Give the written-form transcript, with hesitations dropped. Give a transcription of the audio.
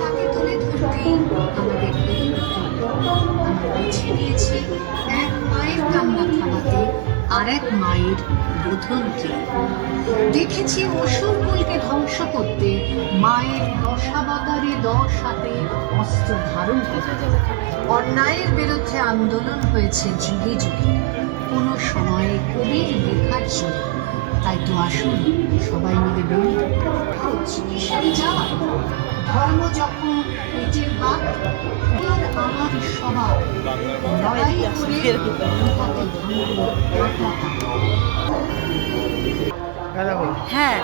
তাকে তুলে ধরতেই আমাদের এই আমরা বেছে নিয়েছি এক মায়ের কান্না থামাতে আর এক মায়ের বোধনকে। দেখেছি অসুরকুলকে ধ্বংস করতে মায়ের দশাবতারে 10 হাতে অস্ত্র ধারণ করতে। অন্যায়ের বিরুদ্ধে আন্দোলন হয়েছে যুগে যুগে, কোনো সময়ে কবির লেখার জোরে। তাই তো আসুন সবাই মিলে বলি, কিসের জাত, ধর্ম যখন পেটের ভাত, আর আমার সবার লড়াই করে হাতে ভাঙবো। হ্যাঁ